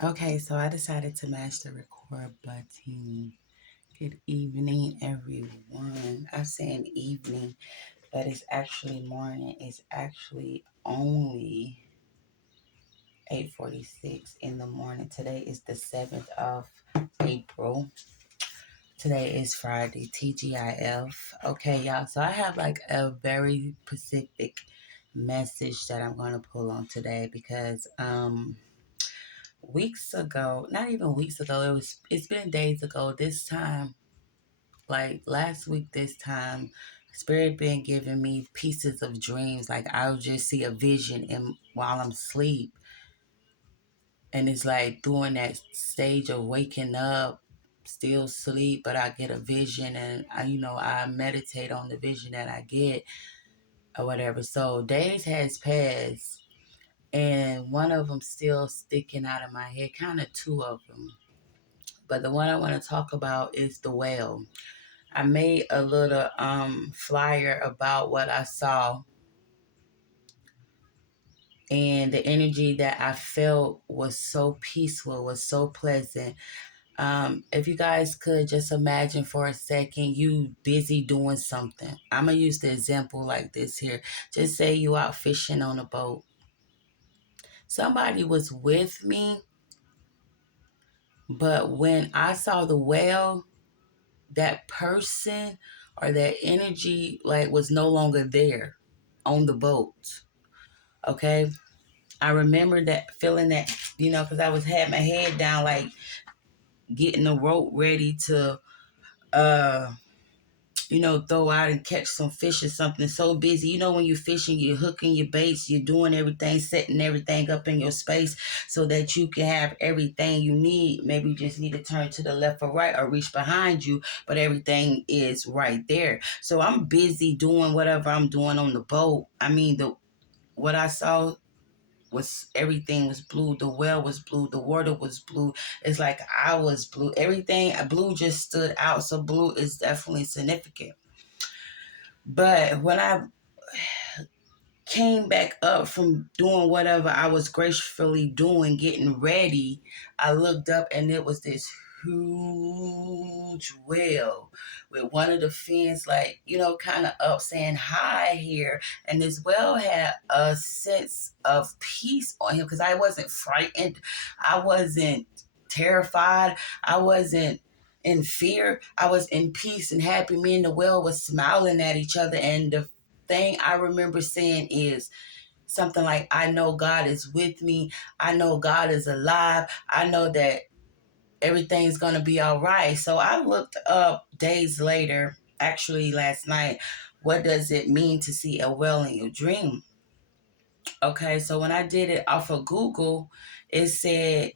Okay, so I decided to mash the record button. Good evening, everyone. I'm saying evening, but it's actually morning. It's actually only 8:46 in the morning. Today is the 7th of April. Today is Friday, TGIF. Okay, y'all. So I have like a very specific message that I'm going to pull on today because weeks ago, not even weeks ago, it's been days ago this time, like last week this time, spirit been giving me pieces of dreams. Like I'll just see a vision in while I'm asleep, and it's like during that stage of waking up, still sleep, but I get a vision, and I meditate on the vision that I get or whatever. So days has passed, and one of them still sticking out of my head, kind of two of them. But the one I want to talk about is the whale. I made a little flyer about what I saw, and the energy that I felt was so peaceful, was so pleasant. If you guys could just imagine for a second you busy doing something. I'm gonna use the example like this here. Just say you out fishing on a boat. Somebody was with me, but when I saw the whale, that person or that energy like was no longer there on the boat. Okay. I remember that feeling that, because I was had my head down, like getting the rope ready to uh throw out and catch some fish or something. So busy. When you're fishing, you're hooking your baits, you're doing everything, setting everything up in your space so that you can have everything you need. Maybe you just need to turn to the left or right or reach behind you, but everything is right there. So I'm busy doing whatever I'm doing on the boat. I mean, what I saw was everything was blue. The well was blue. The water was blue. It's like I was blue. Everything blue just stood out. So blue is definitely significant. But when I came back up from doing whatever I was gracefully doing, getting ready, I looked up and it was this huge whale with one of the fins, like, kind of up saying hi here. And this whale had a sense of peace on him because I wasn't frightened. I wasn't terrified. I wasn't in fear. I was in peace and happy. Me and the whale was smiling at each other, and the thing I remember saying is something like, I know God is with me. I know God is alive. I know that everything's going to be all right. So I looked up days later, actually last night, what does it mean to see a whale in your dream? Okay, so when I did it off of Google, it said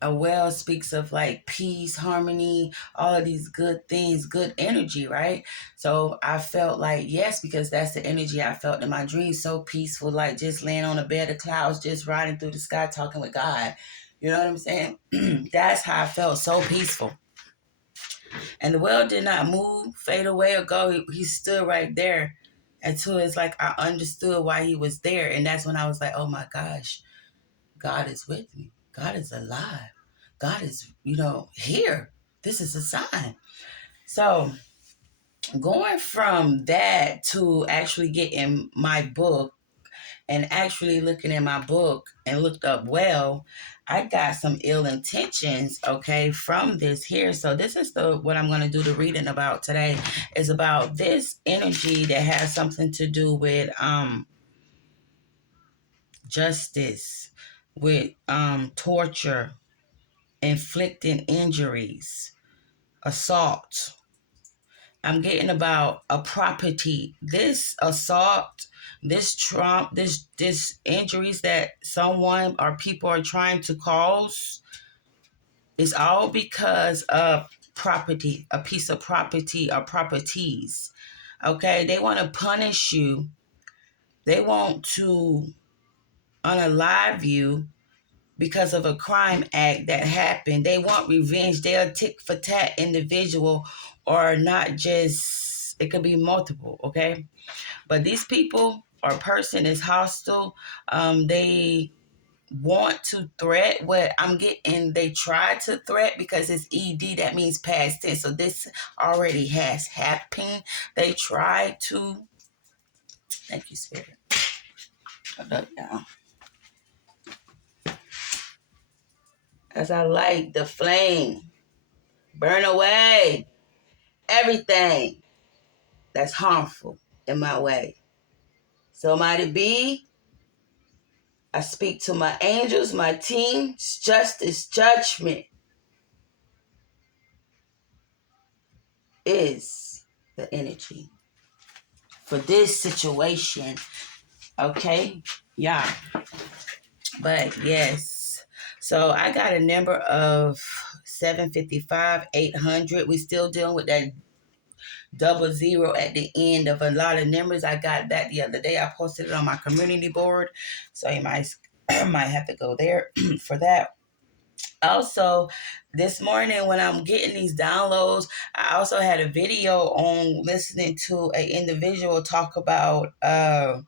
a well speaks of like peace, harmony, all of these good things, good energy, right? So I felt like, yes, because that's the energy I felt in my dreams, so peaceful, like just laying on a bed of clouds, just riding through the sky, talking with God. You know what I'm saying? That's how I felt, so peaceful. And the well did not move, fade away, or go. He stood right there until it's like I understood why he was there. And that's when I was like, oh my gosh, God is with me. God is alive. God is, here. This is a sign. So going from that to actually getting my book and actually looking at my book and looked up well, I got some ill intentions, okay, from this here. So this is what I'm going to do the reading about today is about this energy that has something to do with justice, with torture, inflicting injuries, assault. I'm getting about a property. This assault, this trauma, this injuries that someone or people are trying to cause is all because of property, a piece of property or properties. Okay, they want to punish you. They want to unalive you because of a crime act that happened. They want revenge. They're a tick for tat individual, or not just, it could be multiple, okay? But these people or person is hostile. They want to threat. What I'm getting, they tried to threat because it's ed, that means past tense, so this already has happened. They tried to, thank you, Spirit. Hold up, y'all. As I like the flame, burn away everything that's harmful in my way. So might it be, I speak to my angels, my team, justice, judgment is the energy for this situation. Okay? Yeah. But yes. So I got a number of 755, 800. We still dealing with that 00 at the end of a lot of numbers. I got that the other day. I posted it on my community board. So you might might have to go there for that. Also, this morning when I'm getting these downloads, I also had a video on listening to an individual talk about the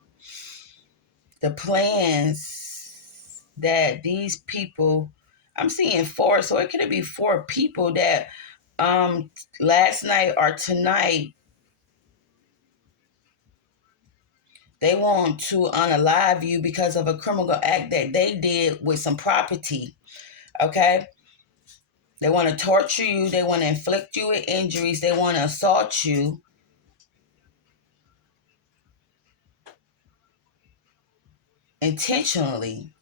plans that these people, I'm seeing four, so it could be four people that last night or tonight they want to unalive you because of a criminal act that they did with some property. Okay? They want to torture you. They want to inflict you with injuries. They want to assault you intentionally.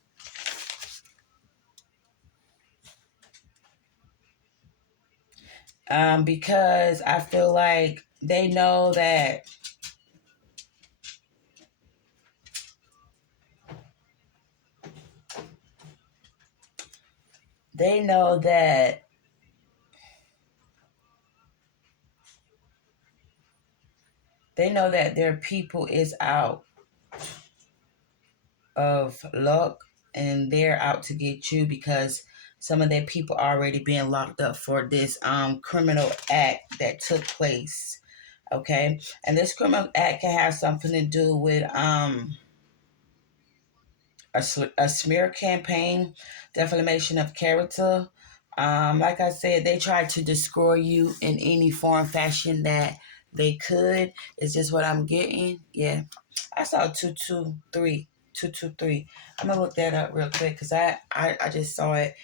Because I feel like they know that they know that they know that their people is out of luck and they're out to get you because some of their people are already being locked up for this criminal act that took place. Okay, and this criminal act can have something to do with a smear campaign, defamation of character. Like I said, they tried to destroy you in any form, fashion that they could. It's just what I'm getting. Yeah, I saw 223. 223. I'm gonna look that up real quick because I just saw it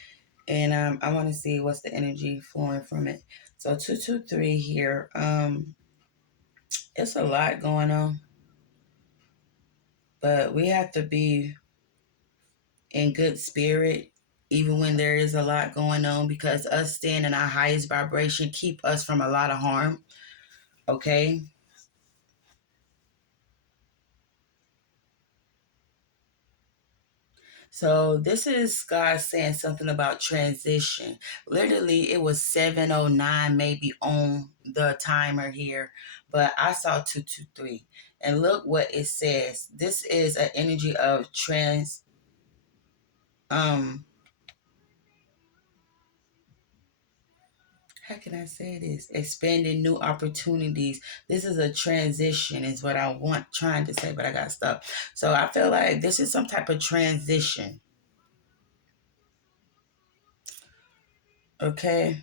and I want to see what's the energy flowing from it. So 223 here. It's a lot going on, but we have to be in good spirit even when there is a lot going on, because us staying in our highest vibration keep us from a lot of harm. Okay, so this is God saying something about transition. Literally it was 709 maybe on the timer here, but I saw 223 and look what it says. This is an energy of um how can I say this? Expanding new opportunities. This is a transition, is what I want trying to say, but I got stuck. So I feel like this is some type of transition. Okay.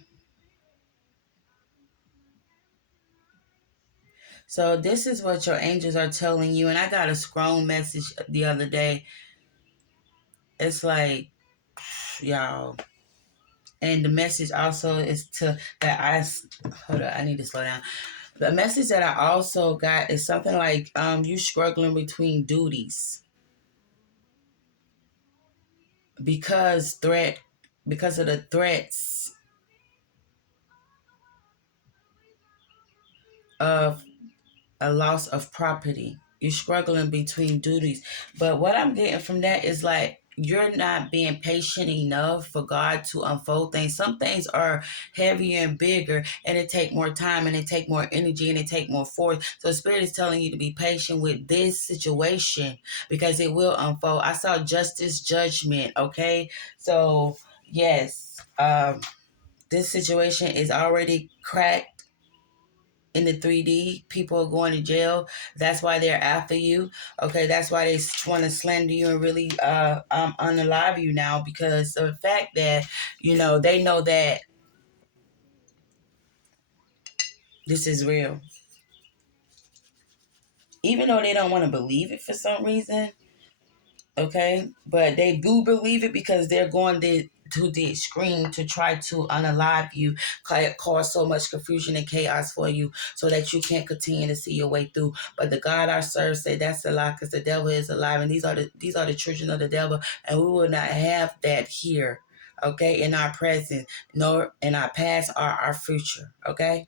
So this is what your angels are telling you. And I got a scroll message the other day. It's like, y'all. And the message also is to that hold on, I need to slow down. The message that I also got is something like you struggling between duties because of the threats of a loss of property. You're struggling between duties. But what I'm getting from that is like you're not being patient enough for God to unfold things. Some things are heavier and bigger and it take more time and it take more energy and it take more force. So Spirit is telling you to be patient with this situation because it will unfold. I saw justice, judgment, okay? So yes, this situation is already cracked. in the 3D. People are going to jail. That's why they're after you. Okay, that's why they want to slander you and really unalive you now, because of the fact that, they know that this is real. Even though they don't want to believe it for some reason, okay, but they do believe it because they're going to the extreme to try to unalive you, cause so much confusion and chaos for you so that you can't continue to see your way through. But the God I serve say that's a lie, because the devil is alive, and these are the children of the devil, and we will not have that here, okay, in our present, nor in our past or our future, okay.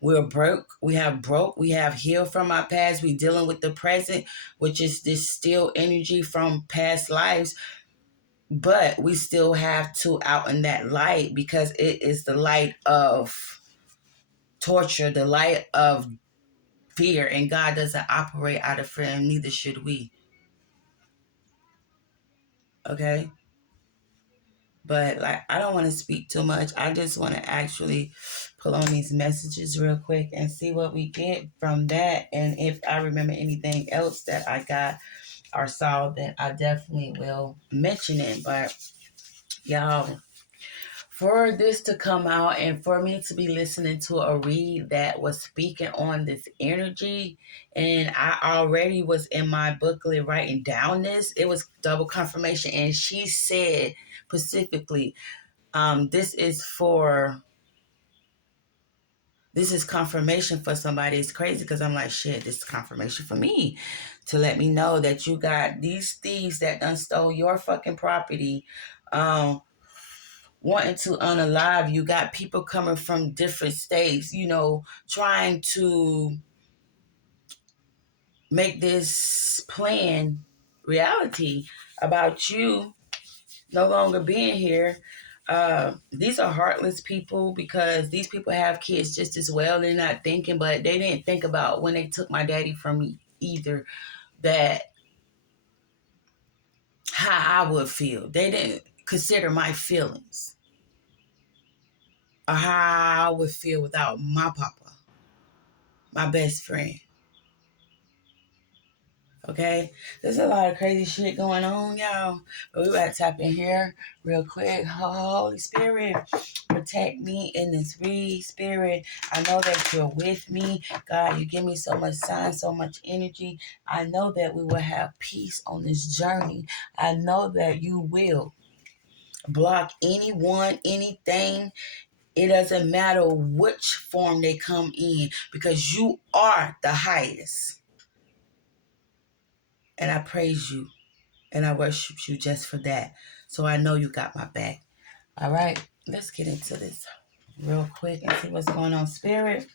We're broke. We have healed from our past. We're dealing with the present, which is this still energy from past lives. But we still have to out in that light, because it is the light of torture, the light of fear. And God doesn't operate out of fear, and neither should we. Okay? But I don't want to speak too much. I just want to actually pull on these messages real quick and see what we get from that. And if I remember anything else that I got or saw, then I definitely will mention it. But y'all, for this to come out and for me to be listening to a read that was speaking on this energy, and I already was in my booklet writing down this, it was double confirmation. And she said specifically, this is confirmation for somebody. It's crazy because I'm like, shit, this is confirmation for me, to let me know that you got these thieves that done stole your fucking property, wanting to unalive you. Got people coming from different states, trying to make this plan reality about you no longer being here. These are heartless people, because these people have kids just as well. They're not thinking, but they didn't think about when they took my daddy from me either, that how I would feel. They didn't consider my feelings, or how I would feel without my papa, my best friend. Okay, there's a lot of crazy shit going on, y'all. But we about to tap in here real quick. Holy Spirit, protect me in this read, Spirit. I know that you're with me. God, you give me so much sign, so much energy. I know that we will have peace on this journey. I know that you will block anyone, anything. It doesn't matter which form they come in, because you are the highest. And I praise you. And I worship you just for that. So I know you got my back. All right, let's get into this real quick and see what's going on. Spirit,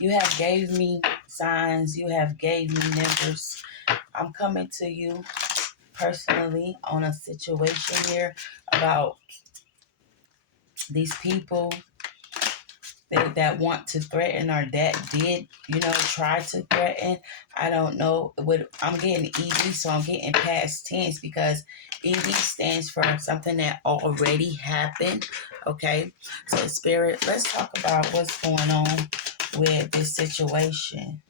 you have gave me signs. You have gave me numbers. I'm coming to you personally on a situation here about these people that want to threaten, or that did, try to threaten. I don't know what I'm getting. ED, so I'm getting past tense, because ED stands for something that already happened. Okay, so Spirit, let's talk about what's going on with this situation.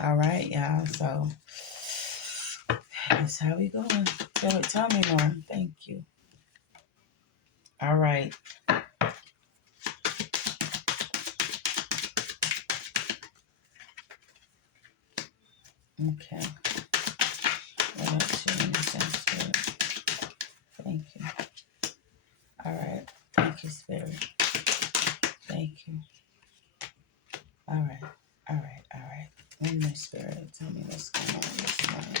All right, y'all. So that's how we going. Spirit, tell me more. Thank you. All right. Okay. Thank you. All right. Thank you, Spirit. Thank you. All right. All right. All right. One more, Spirit. Tell me what's going on this morning.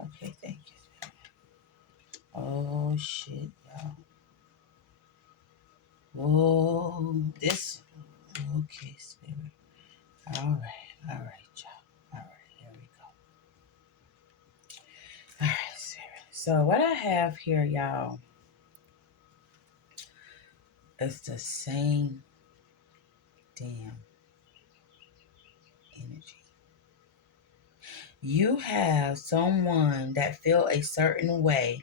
Okay. Thank you. Oh, shit, y'all. Whoa. This. Okay, Spirit. All right. All right, y'all. All right. Here we go. All right, Spirit. So, what I have here, y'all, is the same damn energy. You have someone that feel a certain way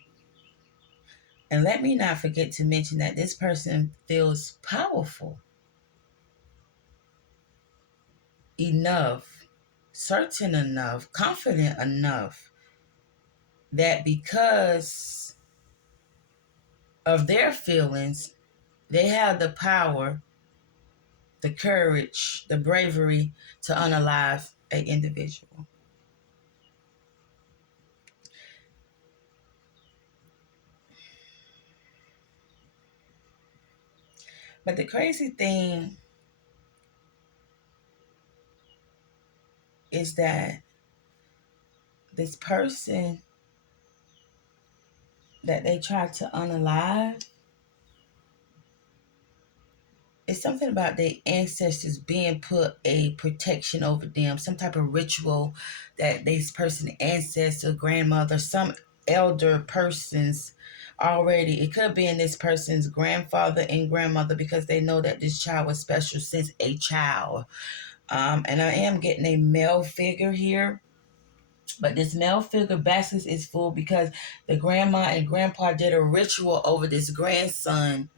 And let me not forget to mention that this person feels powerful enough, certain enough, confident enough that because of their feelings, they have the power, the courage, the bravery to unalive an individual. But the crazy thing is that this person that they tried to unalive, it's something about their ancestors being put a protection over them, some type of ritual that this person, ancestor, grandmother, some elder persons already, it could be in this person's grandfather and grandmother, because they know that this child was special since a child. And I am getting a male figure here, but this male figure basket is full because the grandma and grandpa did a ritual over this grandson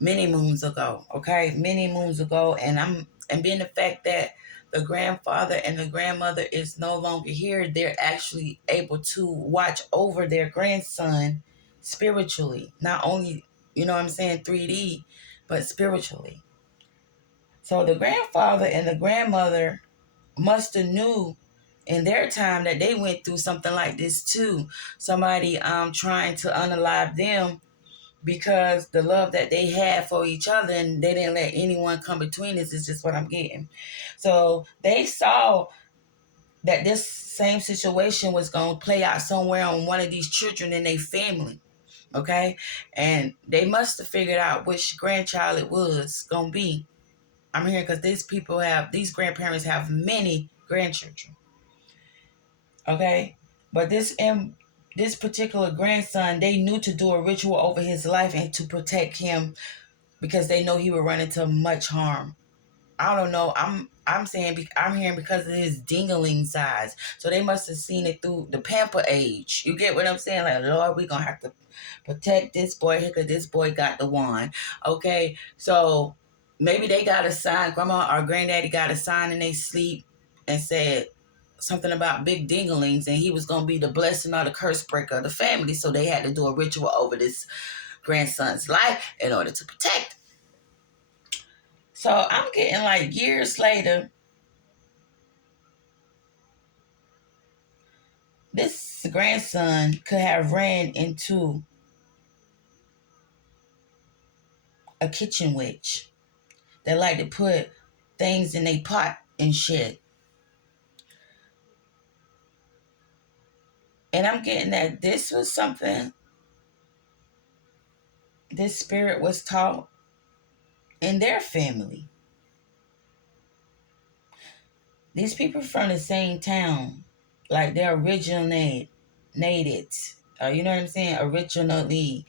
many moons ago, okay? Many moons ago. And being the fact that the grandfather and the grandmother is no longer here, they're actually able to watch over their grandson spiritually. Not only, you know what I'm saying, 3D, but spiritually. So the grandfather and the grandmother must have knew in their time that they went through something like this too. Somebody trying to unalive them because the love that they had for each other, and they didn't let anyone come between us, is just what I'm getting. So they saw that this same situation was going to play out somewhere on one of these children in their family, okay? And they must have figured out which grandchild it was going to be. I'm here because these grandparents have many grandchildren, okay? But this particular grandson, they knew to do a ritual over his life and to protect him because they know he would run into much harm. I don't know. I'm saying I'm hearing because of his dingling size. So they must have seen it through the pamper age. You get what I'm saying? Like, Lord, we're gonna have to protect this boy here because this boy got the wand. Okay, so maybe they got a sign. Grandma or granddaddy got a sign in their sleep and said something about big dinglings, and he was gonna be the blessing or the curse breaker of the family. So they had to do a ritual over this grandson's life in order to protect. So I'm getting like years later, this grandson could have ran into a kitchen witch that like to put things in a pot and shit. And I'm getting that this was something this spirit was taught in their family. These people from the same town, like they're originate natives. You know what I'm saying? Originally.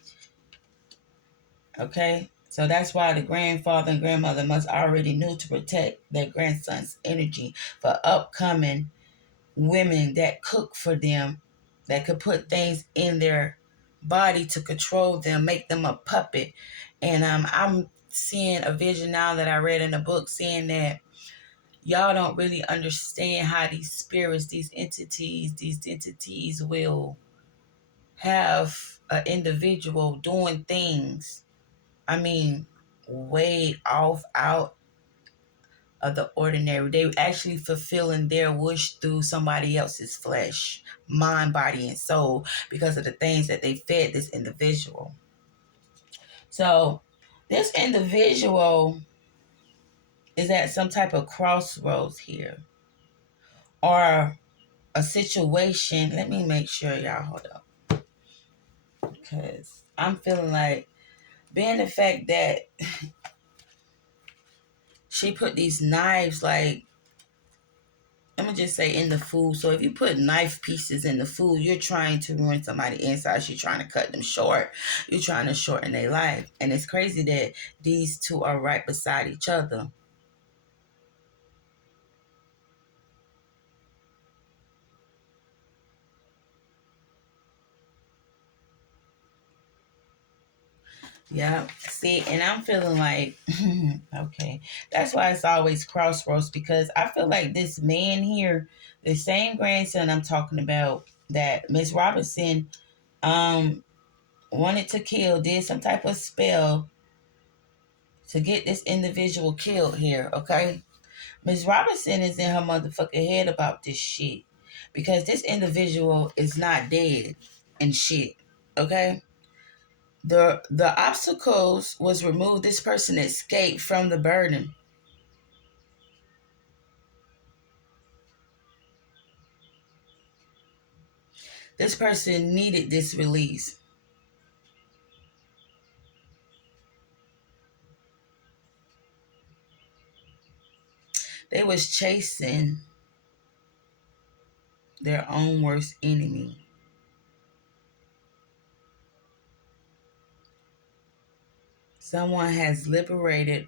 Okay? So that's why the grandfather and grandmother must already knew to protect their grandson's energy for upcoming women that cook for them, that could put things in their body to control them, make them a puppet. And I'm seeing a vision now that I read in a book saying that y'all don't really understand how these spirits, these entities will have an individual doing things, I mean, way off out of the ordinary. They actually fulfilling their wish through somebody else's flesh, mind, body, and soul because of the things that they fed this individual. So this individual is at some type of crossroads here, or a situation. Let me make sure, y'all, hold up, because I'm feeling like, being the fact that she put these knives, like, I'm gonna just say, in the food. So if you put knife pieces in the food, you're trying to ruin somebody's insides. You're trying to cut them short. You're trying to shorten their life. And it's crazy that these two are right beside each other. Yeah. See, and I'm feeling like, okay, that's why it's always crossroads because I feel like this man here, the same grandson I'm talking about that Miss Robinson um wanted to kill, did some type of spell to get this individual killed here. Okay, Miss Robinson is in her motherfucking head about this shit because this individual is not dead and shit. Okay, the obstacles was removed. This person escaped from the burden. This person needed this release. They was chasing their own worst enemy. Someone has liberated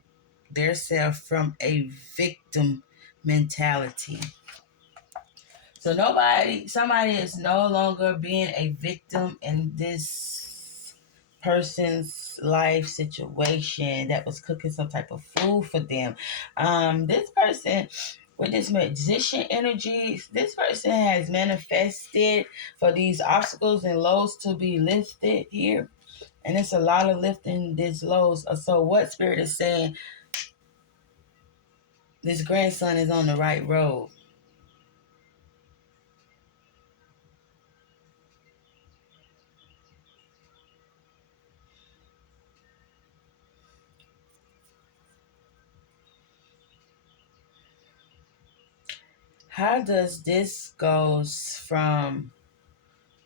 their self from a victim mentality. So somebody is no longer being a victim in this person's life situation that was cooking some type of food for them. This person with this magician energy, this person has manifested for these obstacles and loads to be lifted here. And it's a lot of lifting these loads. So what spirit is saying this grandson is on the right road. How does this goes from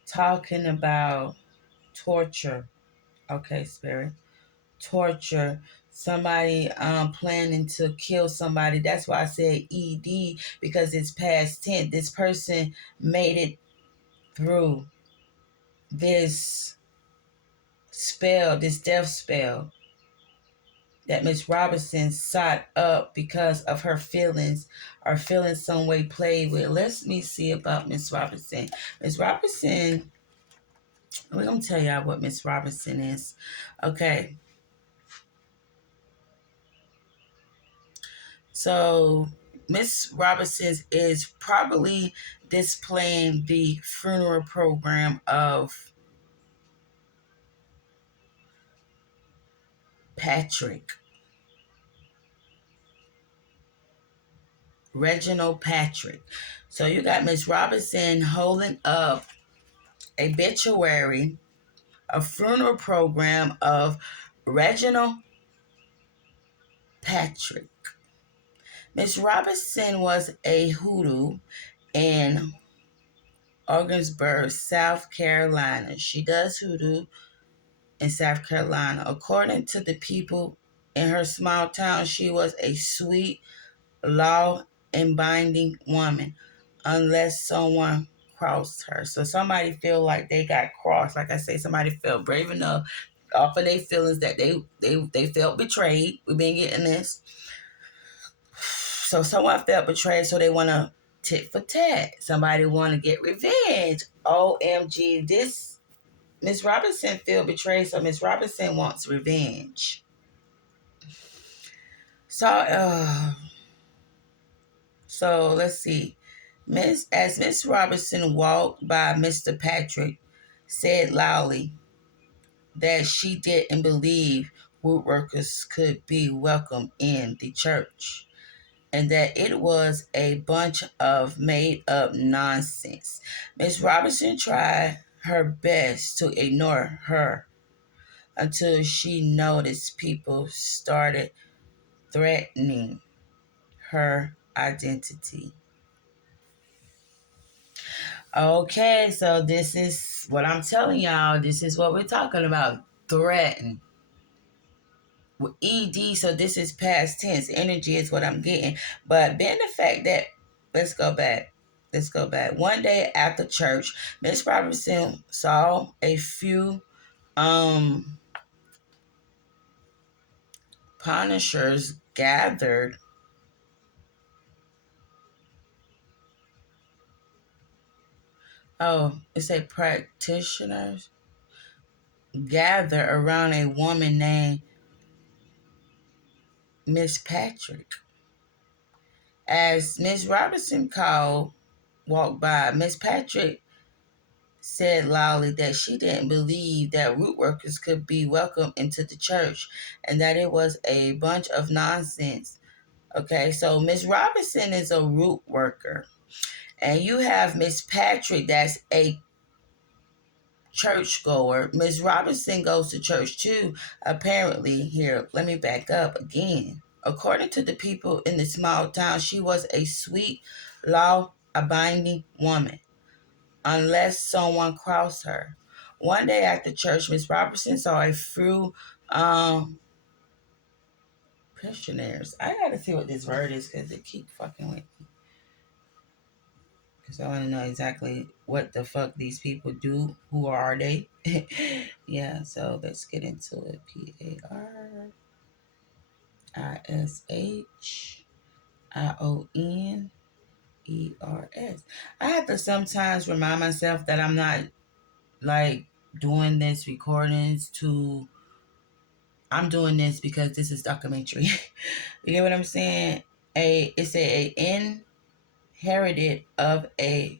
talking about torture? Okay, spirit. Torture. Somebody planning to kill somebody. That's why I said ED because it's past tense. This person made it through this spell, this death spell that Miss Robinson sought up because of her feelings or feeling some way played with. Let me see about Miss Robinson. Miss Robinson, we're gonna tell y'all what Miss Robinson is. Okay. So Miss Robinson is probably displaying the funeral program of Patrick, Reginald Patrick. So you got Miss Robinson holding up a obituary, a funeral program of Reginald Patrick. Miss Robinson was a hoodoo in Augsburg, South Carolina. She does hoodoo in South Carolina. According to the people in her small town, she was a sweet, law and binding woman, unless someone crossed her. So somebody feel like they got crossed. Like I say, somebody felt brave enough off of their feelings that they felt betrayed. We've been getting this. So someone felt betrayed, so they want to tit for tat. Somebody want to get revenge. OMG, this Miss Robinson feel betrayed, so Miss Robinson wants revenge. So, so let's see. Miss Robinson walked by, Mr. Patrick said loudly that she didn't believe woodworkers could be welcome in the church and that it was a bunch of made up nonsense. Miss Robinson tried her best to ignore her until she noticed people started threatening her identity. Okay, so this is what I'm telling y'all. This is what we're talking about. Threaten. With ED, so this is past tense. Energy is what I'm getting. But being the fact that, let's go back. Let's go back. One day after church, Miss Robinson saw a few um punishers gathered. Oh, it's a practitioners. gather around a woman named Miss Patrick. As Miss Robinson walked by, Miss Patrick said loudly that she didn't believe that root workers could be welcomed into the church and that it was a bunch of nonsense. Okay, so Miss Robinson is a root worker, and you have Miss Patrick that's a churchgoer. Miss Robinson goes to church too, apparently. Here, let me back up again. According to the people in the small town, she was a sweet, law abiding woman, unless someone crossed her. One day after church, Miss Robertson saw a few pensioners. I gotta see what this word is because it keep fucking with me. Because I want to know exactly what the fuck these people do. Who are they? Yeah, so let's get into it. PARISHIONERS. I have to sometimes remind myself that I'm not like doing this recordings to. I'm doing this because this is documentary. You get what I'm saying? It's a inherited of a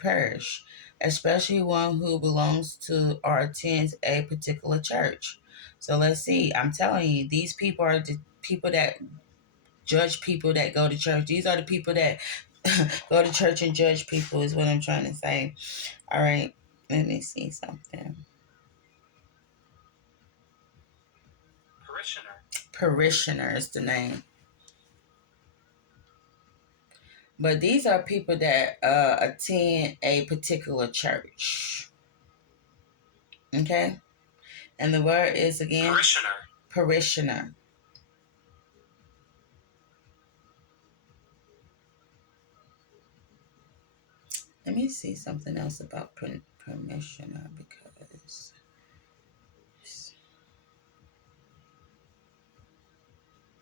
parish, especially one who belongs to or attends a particular church. So let's see. I'm telling you, these people are the people that judge people that go to church. These are the people that go to church and judge people, is what I'm trying to say. All right, let me see something. Parishioner is the name. But these are people that attend a particular church. Okay? And the word is again parishioner. Parishioner. Let me see something else about parishioner because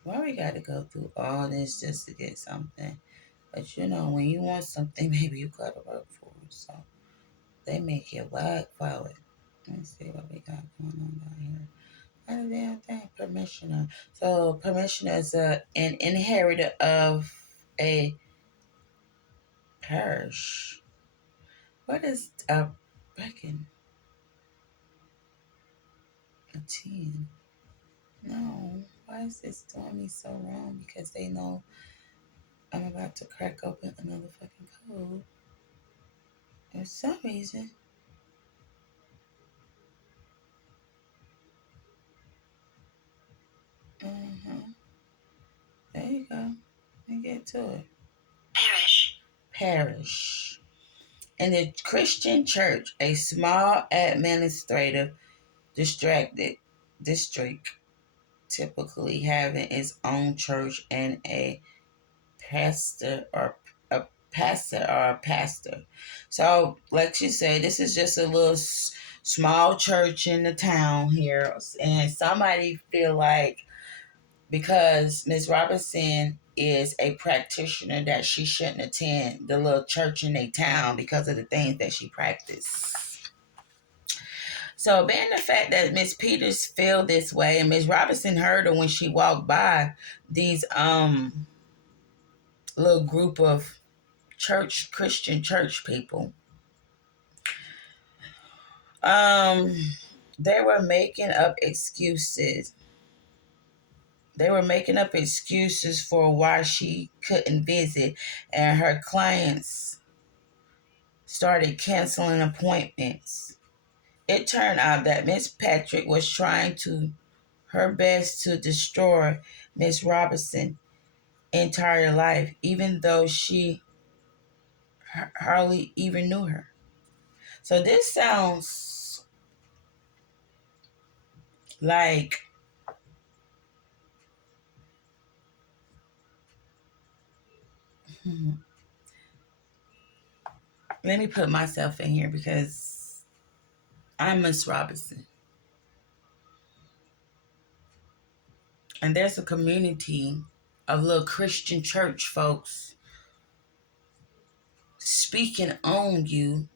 why we got to go through all this just to get something? But you know, when you want something, maybe you got to work for it. So they make you work for it. Let's see what we got going on down here. Not a damn thing. Permissioner. So permissioner is an inheritor of a parish. What is a reckon? A 10? No. Why is this doing me so wrong? Because they know I'm about to crack open another fucking code. For some reason. There you go. Let me get to it. Parish. Parish. In the Christian church, a small administrative district typically having its own church and a pastor or a pastor. So, like you say, this is just a little small church in the town here, and somebody feel like because Miss Robinson is a practitioner that she shouldn't attend the little church in a town because of the things that she practiced. So, being the fact that Miss Peters feel this way, and Miss Robinson heard her when she walked by these little group of Christian church people, they were making up excuses. They were making up excuses for why she couldn't visit, and her clients started canceling appointments. It turned out that Miss Patrick was trying her best to destroy Miss Robinson entire life, even though she hardly even knew her. So this sounds like let me put myself in here because I'm Miss Robinson. And there's a community of little Christian church folks speaking on you,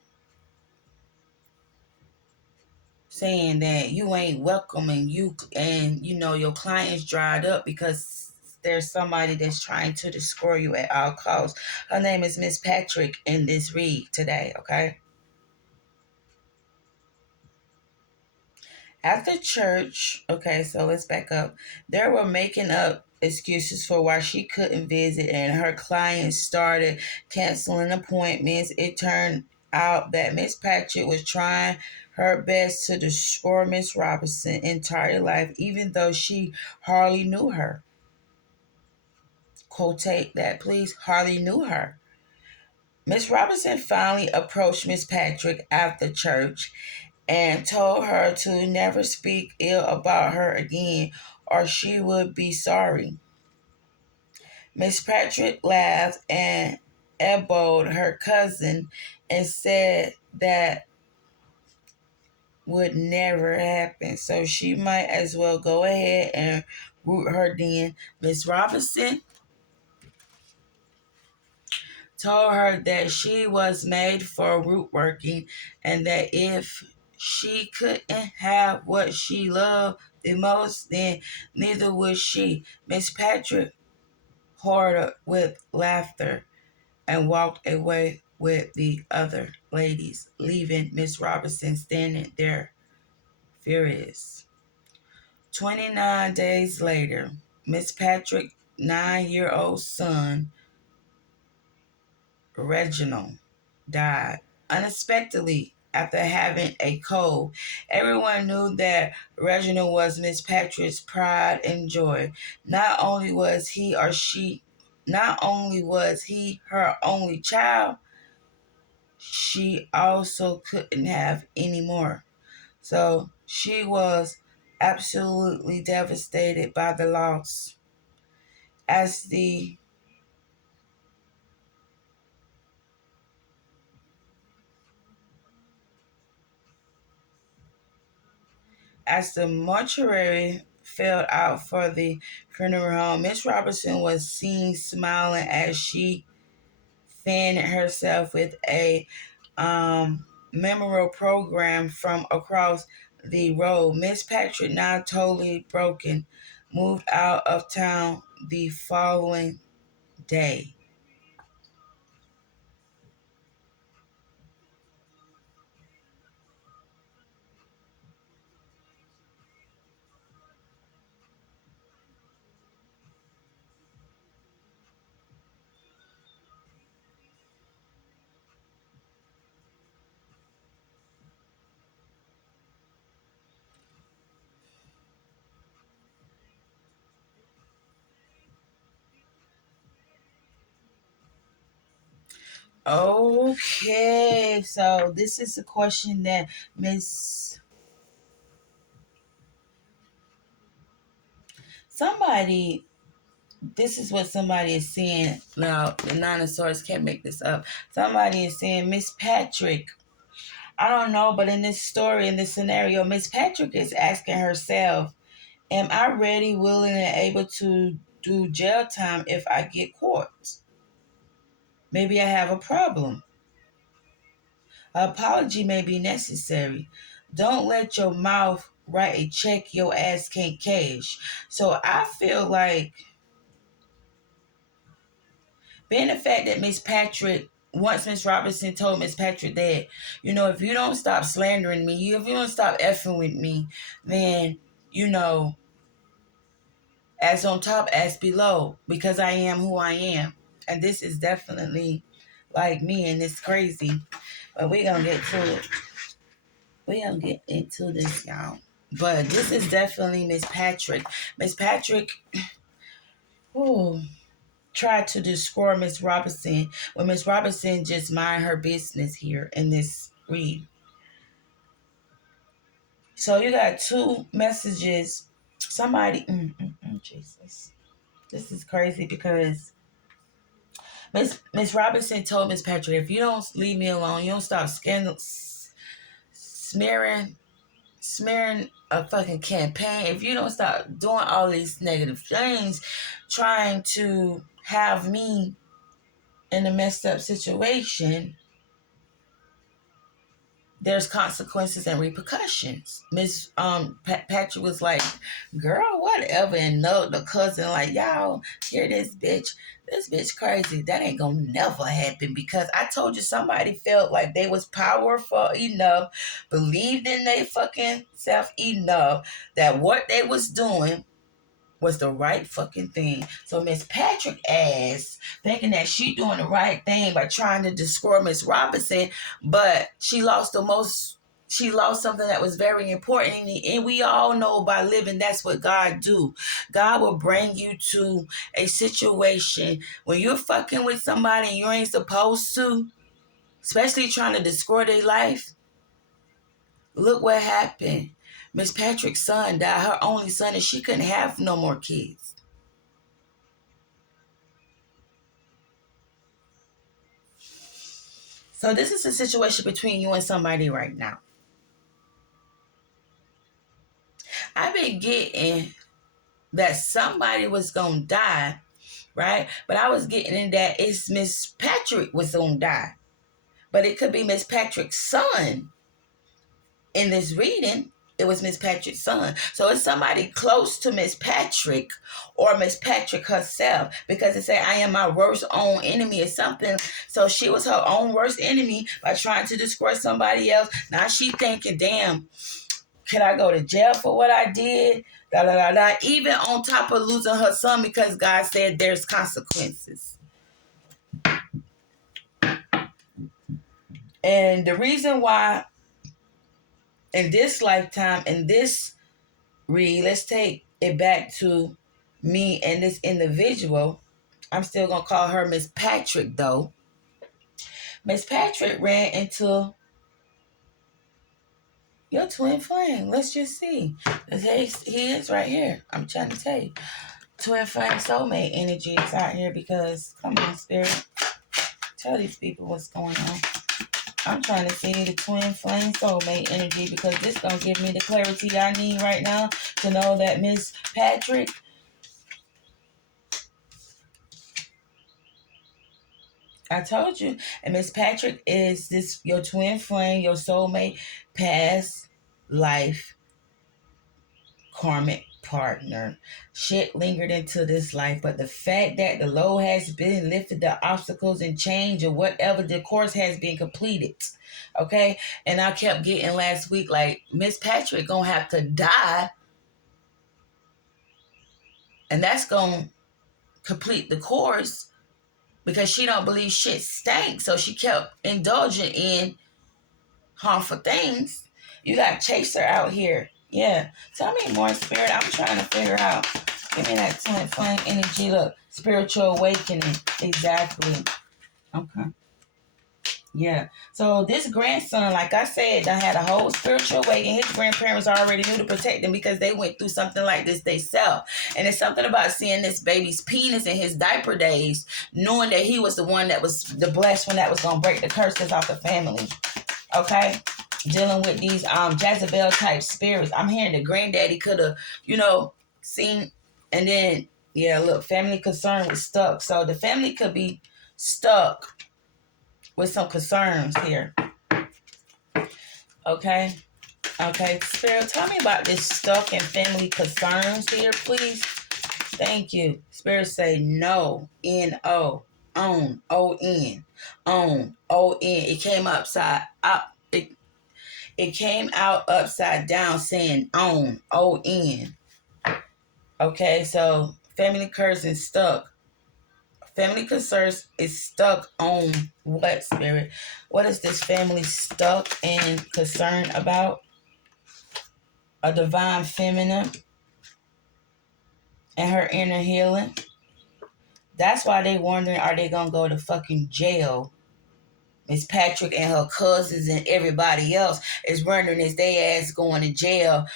saying that you ain't welcome and your clients dried up because there's somebody that's trying to destroy you at all costs. Her name is Miss Patrick in this read today, okay? After church, okay, so let's back up. They were making up excuses for why she couldn't visit, and her clients started canceling appointments. It turned out that Miss Patrick was trying her best to destroy Miss Robinson's entire life, even though she hardly knew her. Quotate that, please. Hardly knew her. Miss Robinson finally approached Miss Patrick after church and told her to never speak ill about her again or she would be sorry. Miss Patrick laughed and elbowed her cousin and said that would never happen. So she might as well go ahead and root her then. Miss Robinson told her that she was made for root working and that if she couldn't have what she loved the most, then neither would she. Miss Patrick roared with laughter and walked away with the other ladies, leaving Miss Robinson standing there furious. 29 days later, Miss Patrick's 9-year-old son, Reginald, died unexpectedly after having a cold. Everyone knew that Reginald was Miss Patrick's pride and joy. Not only was he her only child, she also couldn't have any more. So she was absolutely devastated by the loss. As the As the mortuary filled out for the funeral home, Miss Robertson was seen smiling as she fanned herself with a memorial program from across the road. Miss Patrick, now totally broken, moved out of town the following day. Okay, so this is a question that Miss somebody this is what somebody is saying. Now, the dinosaurs can't make this up. Somebody is saying, Miss Patrick, I don't know, but in this story, in this scenario, Miss Patrick is asking herself, am I ready, willing, and able to do jail time if I get caught? Maybe I have a problem. An apology may be necessary. Don't let your mouth write a check your ass can't cash. So I feel like being the fact that Miss Patrick, once Miss Robinson told Miss Patrick that, if you don't stop slandering me, if you don't stop effing with me, then, you know, as on top, as below, because I am who I am. And this is definitely like me, and it's crazy. But we're going to get to it. We're going to get into this, y'all. But this is definitely Miss Patrick. Miss Patrick, oh, tried to destroy Miss Robinson when Miss Robinson just mind her business here in this read. So you got two messages. Somebody, Jesus, this is crazy because Miss Robinson told Miss Patrick, if you don't leave me alone, you don't stop smearing a fucking campaign. If you don't stop doing all these negative things, trying to have me in a messed up situation, there's consequences and repercussions. Miss Patrick was like, girl, whatever. And no, the cousin like, y'all hear this bitch. This bitch crazy. That ain't gonna never happen, because I told you somebody felt like they was powerful enough, believed in they fucking self enough that what they was doing was the right fucking thing. So Miss Patrick ass thinking that she doing the right thing by trying to destroy Miss Robinson, but she lost something that was very important. And we all know by living, that's what God do. God will bring you to a situation when you're fucking with somebody and you ain't supposed to, especially trying to destroy their life. Look what happened. Miss Patrick's son died, her only son, and she couldn't have no more kids. So this is a situation between you and somebody right now. I've been getting that somebody was going to die, right? But I was getting in that it's Miss Patrick was going to die. But it could be Miss Patrick's son. In this reading, it was Miss Patrick's son. So it's somebody close to Miss Patrick or Miss Patrick herself, because it said, I am my worst own enemy or something. So she was her own worst enemy by trying to destroy somebody else. Now she thinking, damn, can I go to jail for what I did? Da, da, da, da. Even on top of losing her son, because God said there's consequences. And the reason why in this lifetime, in this read, let's take it back to me and this individual. I'm still going to call her Miss Patrick, though. Miss Patrick ran into your twin flame. Let's just see. He is right here. I'm trying to tell you. Twin flame soulmate energy is out here, because, come on, Spirit. Tell these people what's going on. I'm trying to see the twin flame soulmate energy, because this going to give me the clarity I need right now to know that Miss Patrick, I told you, and Miss Patrick is this your twin flame, your soulmate, past life karmic partner. Shit lingered into this life, but the fact that the load has been lifted, the obstacles and change or whatever, the course has been completed. Okay, and I kept getting last week like Miss Patrick gonna have to die, and that's gonna complete the course, because she don't believe shit stinks, so she kept indulging in harmful things. You got Chaser out here. Yeah. Tell me more, Spirit. I'm trying to figure out. Give me that twin flame energy. Look. Spiritual awakening. Exactly. Okay. Yeah. So this grandson, like I said, done had a whole spiritual awakening. His grandparents already knew to protect him because they went through something like this themselves. And it's something about seeing this baby's penis in his diaper days, knowing that he was the one that was the blessed one that was going to break the curses off the family. Okay, dealing with these Jezebel type spirits. I'm hearing the granddaddy could have, seen, and then look, family concern was stuck. So the family could be stuck with some concerns here. Okay, Spirit, tell me about this stuck and family concerns here, please. Thank you. Spirit say no, N-O, own, O-N, own, O-N. It came upside up. It came out upside down saying own, O-N. Okay, so family curse is stuck. Family concerns is stuck on what, Spirit? What is this family stuck and concerned about? A divine feminine and her inner healing. That's why they wondering, are they going to go to fucking jail? Miss Patrick and her cousins and everybody else is wondering, is they ass going to jail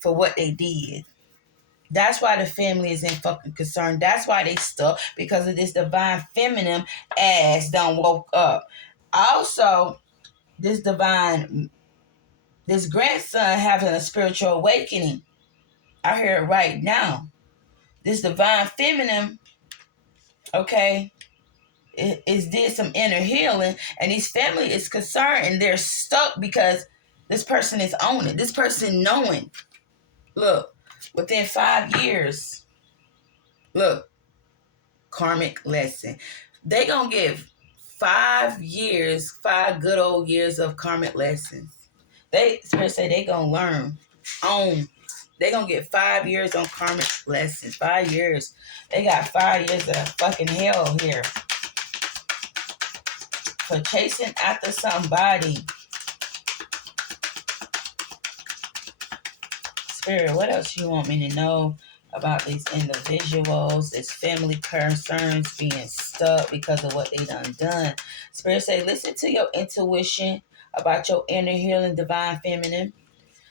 for what they did? That's why the family is in fucking concern. That's why they stuck, because of this divine feminine ass done woke up. Also, this grandson having a spiritual awakening. I hear it right now. This divine feminine, okay, is did some inner healing, and his family is concerned and they're stuck because this person is owning. This person knowing. Look, within 5 years, look, karmic lesson. They gonna get 5 years, 5 good old years of karmic lessons. They spirit say they gonna learn on. They gonna get 5 years on karmic lessons. 5 years. They got 5 years of fucking hell here for chasing after somebody. Spirit, what else you want me to know about these individuals, this family concerns being stuck because of what they done? Spirit say, listen to your intuition about your inner healing, divine feminine.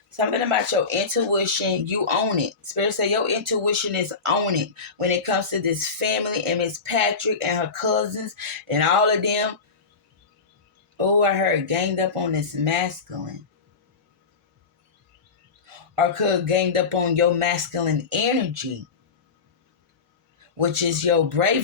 Something about your intuition, you own it. Spirit say your intuition is on it when it comes to this family and Mrs.Pa-Trick and her cousins and all of them. Oh, I heard ganged up on this masculine. Or could have ganged up on your masculine energy, which is your bravery.